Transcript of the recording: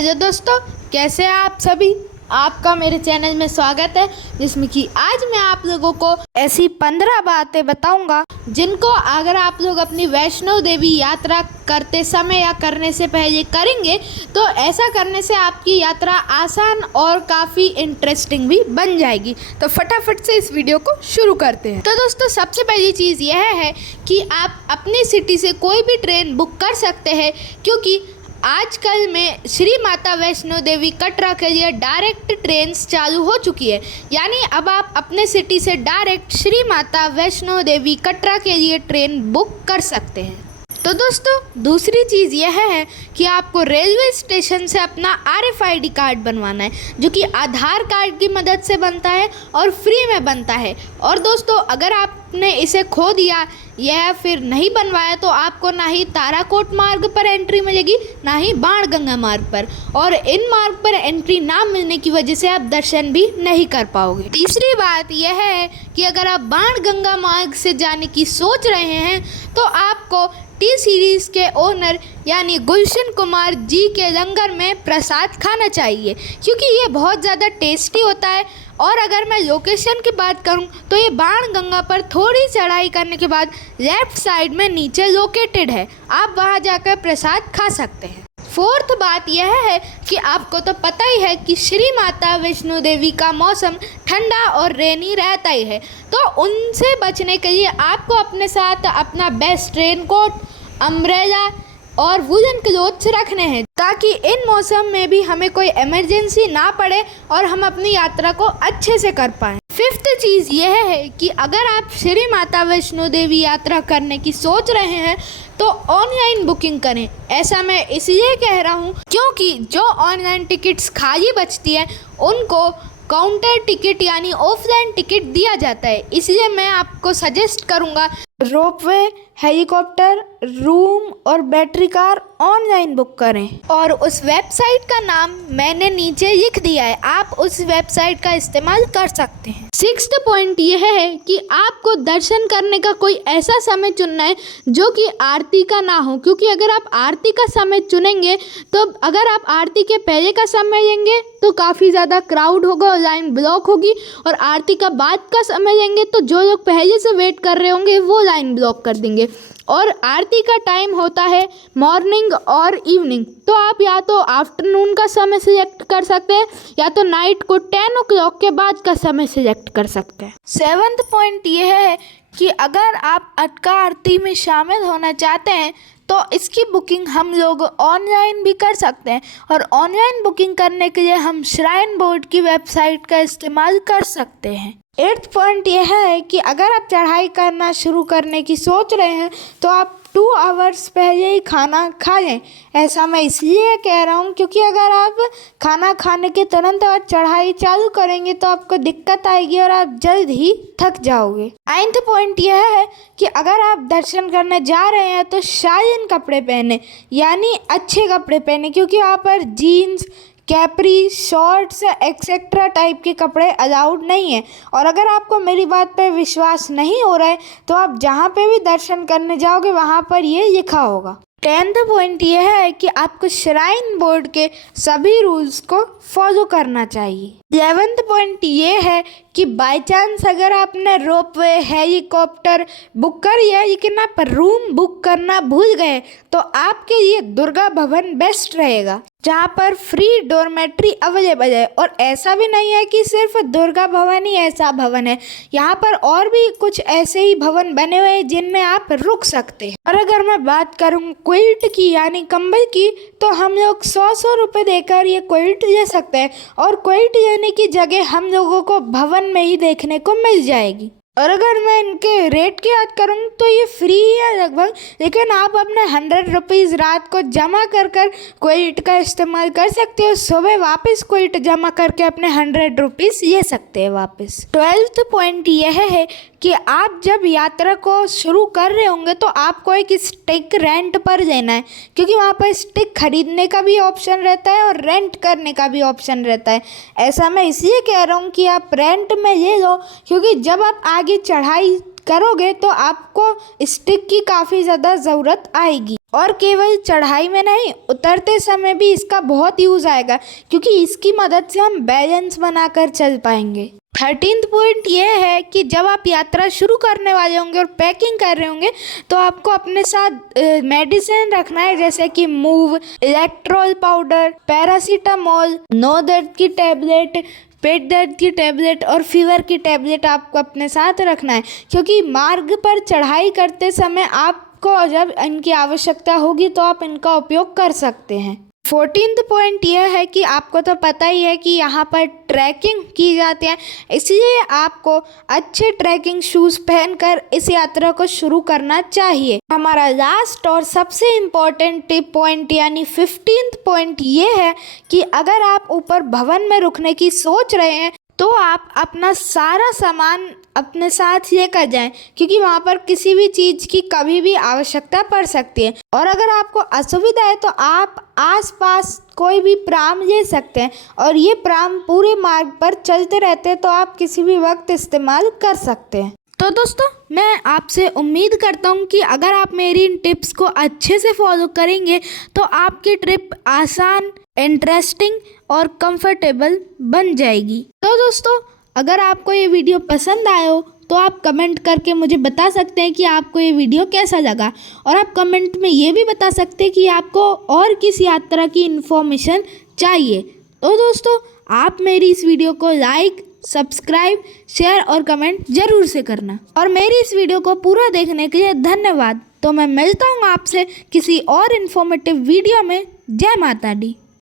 Hello दोस्तों, कैसे हैं आप सभी। आपका मेरे चैनल में स्वागत है, जिसमें कि आज मैं आप लोगों को ऐसी 15 बातें बताऊंगा जिनको अगर आप लोग अपनी वैष्णो देवी यात्रा करते समय या करने से पहले करेंगे तो ऐसा करने से आपकी यात्रा आसान और काफ़ी इंटरेस्टिंग भी बन जाएगी। तो फटाफट से इस वीडियो को शुरू करते हैं। तो दोस्तों, सबसे पहली चीज़ यह है कि आप अपनी सिटी से कोई भी ट्रेन बुक कर सकते हैं, क्योंकि आजकल में श्री माता वैष्णो देवी कटरा के लिए डायरेक्ट ट्रेन्स चालू हो चुकी है। यानी अब आप अपने सिटी से डायरेक्ट श्री माता वैष्णो देवी कटरा के लिए ट्रेन बुक कर सकते हैं। तो दोस्तों, दूसरी चीज़ यह है कि आपको रेलवे स्टेशन से अपना RFID कार्ड बनवाना है, जो कि आधार कार्ड की मदद से बनता है और फ्री में बनता है। और दोस्तों, अगर आपने इसे खो दिया या फिर नहीं बनवाया तो आपको ना ही ताराकोट मार्ग पर एंट्री मिलेगी, ना ही बाणगंगा मार्ग पर, और इन मार्ग पर एंट्री ना मिलने की वजह से आप दर्शन भी नहीं कर पाओगे। तीसरी बात यह है कि अगर आप बाणगंगा मार्ग से जाने की सोच रहे हैं तो आपको टी सीरीज़ के ओनर यानी गुलशन कुमार जी के लंगर में प्रसाद खाना चाहिए, क्योंकि ये बहुत ज़्यादा टेस्टी होता है। और अगर मैं लोकेशन की बात करूं तो ये बाणगंगा पर थोड़ी चढ़ाई करने के बाद लेफ्ट साइड में नीचे लोकेटेड है, आप वहां जाकर प्रसाद खा सकते हैं। फोर्थ बात यह है कि आपको तो पता ही है कि श्री माता वैष्णो देवी का मौसम ठंडा और रेनी रहता ही है, तो उनसे बचने के लिए आपको अपने साथ अपना बेस्ट रेनकोट, अम्ब्रेला और वुलन क्लोथ्स रखने हैं, ताकि इन मौसम में भी हमें कोई इमरजेंसी ना पड़े और हम अपनी यात्रा को अच्छे से कर पाएँ। फिफ्थ चीज़ यह है कि अगर आप श्री माता वैष्णो देवी यात्रा करने की सोच रहे हैं तो ऑनलाइन बुकिंग करें। ऐसा मैं इसलिए कह रहा हूँ क्योंकि जो ऑनलाइन टिकट्स खाली बचती है उनको काउंटर टिकट यानी ऑफलाइन टिकट दिया जाता है। इसलिए मैं आपको सजेस्ट करूँगा रोपवे, हेलीकॉप्टर, रूम और बैटरी कार ऑनलाइन बुक करें, और उस वेबसाइट का नाम मैंने नीचे लिख दिया है, आप उस वेबसाइट का इस्तेमाल कर सकते हैं। सिक्स्थ पॉइंट यह है कि आपको दर्शन करने का कोई ऐसा समय चुनना है जो कि आरती का ना हो, क्योंकि अगर आप आरती का समय चुनेंगे तो अगर आप आरती के पहले का समय लेंगे तो काफ़ी ज़्यादा क्राउड होगा, लाइन ब्लॉक होगी, और आरती का बाद का समय लेंगे तो जो लोग पहले से वेट कर रहे होंगे वो लाइन ब्लॉक कर देंगे। और आरती का टाइम होता है मॉर्निंग और इवनिंग, तो आप या तो आफ्टरनून का समय सिलेक्ट कर सकते हैं या तो नाइट को 10 o'clock के बाद का समय सिलेक्ट कर सकते हैं। सेवन्थ पॉइंट यह है कि अगर आप अटका आरती में शामिल होना चाहते हैं तो इसकी बुकिंग हम लोग ऑनलाइन भी कर सकते हैं, और ऑनलाइन बुकिंग करने के लिए हम श्राइन बोर्ड की वेबसाइट का इस्तेमाल कर सकते हैं। एट्थ पॉइंट यह है कि अगर आप चढ़ाई करना शुरू करने की सोच रहे हैं तो आप 2 hours पहले ही खाना खा लें। ऐसा मैं इसलिए कह रहा हूँ क्योंकि अगर आप खाना खाने के तुरंत बाद चढ़ाई चालू करेंगे तो आपको दिक्कत आएगी और आप जल्द ही थक जाओगे। 9th पॉइंट यह है कि अगर आप दर्शन करने जा रहे हैं तो शालीन कपड़े पहने, यानी अच्छे कपड़े पहने, क्योंकि वहाँ पर jeans, capri, shorts etcetera type के कपड़े अलाउड नहीं है। और अगर आपको मेरी बात पे विश्वास नहीं हो रहा है तो आप जहाँ पे भी दर्शन करने जाओगे वहाँ पर ये लिखा होगा। 10th पॉइंट यह है कि आपको श्राइन बोर्ड के सभी रूल्स को फॉलो करना चाहिए। 11th पॉइंट ये है कि बाय चांस अगर आपने रोपवे, हेलीकॉप्टर बुक कर लिया लेकिन आप रूम बुक करना भूल गए तो आपके लिए दुर्गा भवन बेस्ट रहेगा, जहाँ पर फ्री डॉर्मेट्री अवेलेबल है। और ऐसा भी नहीं है कि सिर्फ दुर्गा भवन ही ऐसा भवन है, यहाँ पर और भी कुछ ऐसे ही भवन बने हुए हैं जिनमें आप रुक सकते हैं। और अगर मैं बात करूँ क्विल्ट की यानी कंबल की, तो हम लोग 100 रुपये देकर ये क्विल्ट ले सकते हैं, और क्विल्ट लेने की जगह हम लोगों को भवन में ही देखने को मिल जाएगी। और अगर मैं इनके रेट की बात करूँ तो ये फ्री है लगभग, लेकिन आप अपने 100 रुपीज़ रात को जमा कर क्विल्ट का इस्तेमाल कर सकते हो, सुबह वापस क्विल्ट जमा करके अपने 100 रुपीज़ ले सकते हैं वापस। 12th पॉइंट यह है कि आप जब यात्रा को शुरू कर रहे होंगे तो आपको एक स्टिक रेंट पर लेना है, क्योंकि वहाँ पर स्टिक खरीदने का भी ऑप्शन रहता है और रेंट करने का भी ऑप्शन रहता है। ऐसा मैं इसलिए कह रहा हूँ कि आप रेंट में ले लो, क्योंकि जब आप आगे चढ़ाई करोगे तो आपको स्टिक की काफ़ी ज़्यादा ज़रूरत आएगी। और केवल चढ़ाई में नहीं, उतरते समय भी इसका बहुत यूज़ आएगा, क्योंकि इसकी मदद से हम बैलेंस बनाकर चल पाएंगे। 13th पॉइंट ये है कि जब आप यात्रा शुरू करने वाले होंगे और पैकिंग कर रहे होंगे तो आपको अपने साथ मेडिसिन रखना है, जैसे कि Move, Electral powder, paracetamol, no दर्द की टैबलेट, पेट दर्द की टैबलेट और फीवर की टैबलेट आपको अपने साथ रखना है, क्योंकि मार्ग पर चढ़ाई करते समय आपको जब इनकी आवश्यकता होगी तो आप इनका उपयोग कर सकते हैं। 14th पॉइंट यह है कि आपको तो पता ही है कि यहाँ पर ट्रैकिंग की जाती है, इसलिए आपको अच्छे ट्रैकिंग शूज़ पहनकर इस यात्रा को शुरू करना चाहिए। हमारा लास्ट और सबसे इम्पोर्टेंट पॉइंट यानी 15th पॉइंट ये है कि अगर आप ऊपर भवन में रुकने की सोच रहे हैं तो आप अपना सारा सामान अपने साथ लेकर जाएं, क्योंकि वहाँ पर किसी भी चीज़ की कभी भी आवश्यकता पड़ सकती है। और अगर आपको असुविधा है तो आप आसपास कोई भी प्राम ले सकते हैं, और ये प्राम पूरे मार्ग पर चलते रहते हैं, तो आप किसी भी वक्त इस्तेमाल कर सकते हैं। तो दोस्तों, मैं आपसे उम्मीद करता हूँ कि अगर आप मेरी इन टिप्स को अच्छे से फॉलो करेंगे तो आपकी ट्रिप आसान, इंटरेस्टिंग और कंफर्टेबल बन जाएगी। तो दोस्तों, अगर आपको ये वीडियो पसंद आया हो तो आप कमेंट करके मुझे बता सकते हैं कि आपको ये वीडियो कैसा लगा, और आप कमेंट में ये भी बता सकते हैं कि आपको और किस यात्रा की इन्फॉर्मेशन चाहिए। तो दोस्तों, आप मेरी इस वीडियो को लाइक, सब्सक्राइब, शेयर और कमेंट जरूर से करना, और मेरी इस वीडियो को पूरा देखने के लिए धन्यवाद। तो मैं मिलता हूँ आपसे किसी और इन्फॉर्मेटिव वीडियो में। जय माता दी।